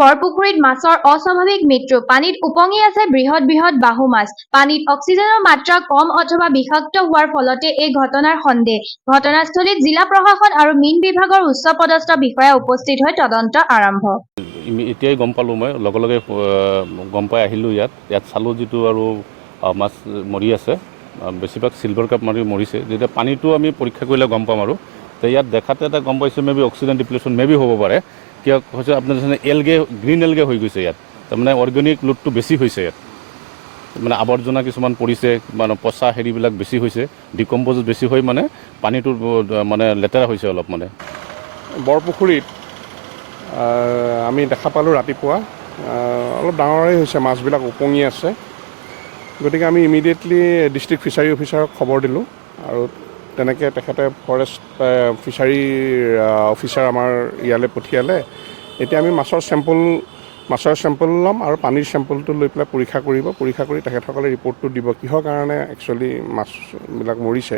বৰপুখুৰীত মাছৰ অস্বাভাৱিক মৃত্যু। পানীত উপঙি আছে বৃহৎ বৃহৎ বাহু মাছ। পানীত অক্সিজেনৰ মাত্ৰা কম অথবা বিষাক্ত হোৱাৰ ফলতে এই ঘটনাৰ সন্দেহ। ঘটনাস্থলীত জিলা প্ৰশাসন আৰু মীন বিভাগৰ উচ্চপদস্থ বিষয়া উপস্থিত হৈ তদন্ত আৰম্ভ। এতিয়াই গম পালোঁ, মই লগে লগে গম পাই আহিলোঁ। ইয়াত চালোঁ যিটো আৰু মাছ মৰি আছে, বেছিভাগ চিলভাৰ কাপ মাৰি মৰিছে। যেতিয়া পানীটো আমি পৰীক্ষা কৰিলে গম পাম আৰু ইয়াত দেখাতে এটা গম পাইছোঁ মেবি অক্সিজেন ডিপ্লেশ্যন মেবি হ'ব পাৰে। কিয় হৈছে আপোনাৰ এলগে গ্ৰীণ এলগে হৈ গৈছে ইয়াত, তাৰমানে অৰ্গেনিক লোডটো বেছি হৈছে ইয়াত, মানে আৱৰ্জনা কিছুমান পৰিছে, মানে পচা হেৰিবিলাক বেছি হৈছে, ডিকম্প'জ বেছি হৈ মানে পানীটো মানে লেতেৰা হৈছে অলপ। মানে বৰপুখুৰীত আমি দেখা পালোঁ ৰাতিপুৱা অলপ ডাঙৰেই হৈছে, মাছবিলাক উপঙি আছে। গতিকে আমি ইমিডিয়েটলি ডিষ্ট্ৰিক্ট ফিচাৰী অফিচাৰক খবৰ দিলোঁ আৰু তেনেকৈ তেখেতে ফৰেষ্ট ফিচাৰী অফিচাৰ আমাৰ ইয়ালৈ পঠিয়ালে। এতিয়া আমি মাছৰ চেম্পল ল'ম আৰু পানীৰ চেম্পলটো লৈ পেলাই পৰীক্ষা কৰি তেখেতসকলে ৰিপৰ্টটো দিব কিহৰ কাৰণে একচুৱেলি মাছবিলাক মৰিছে।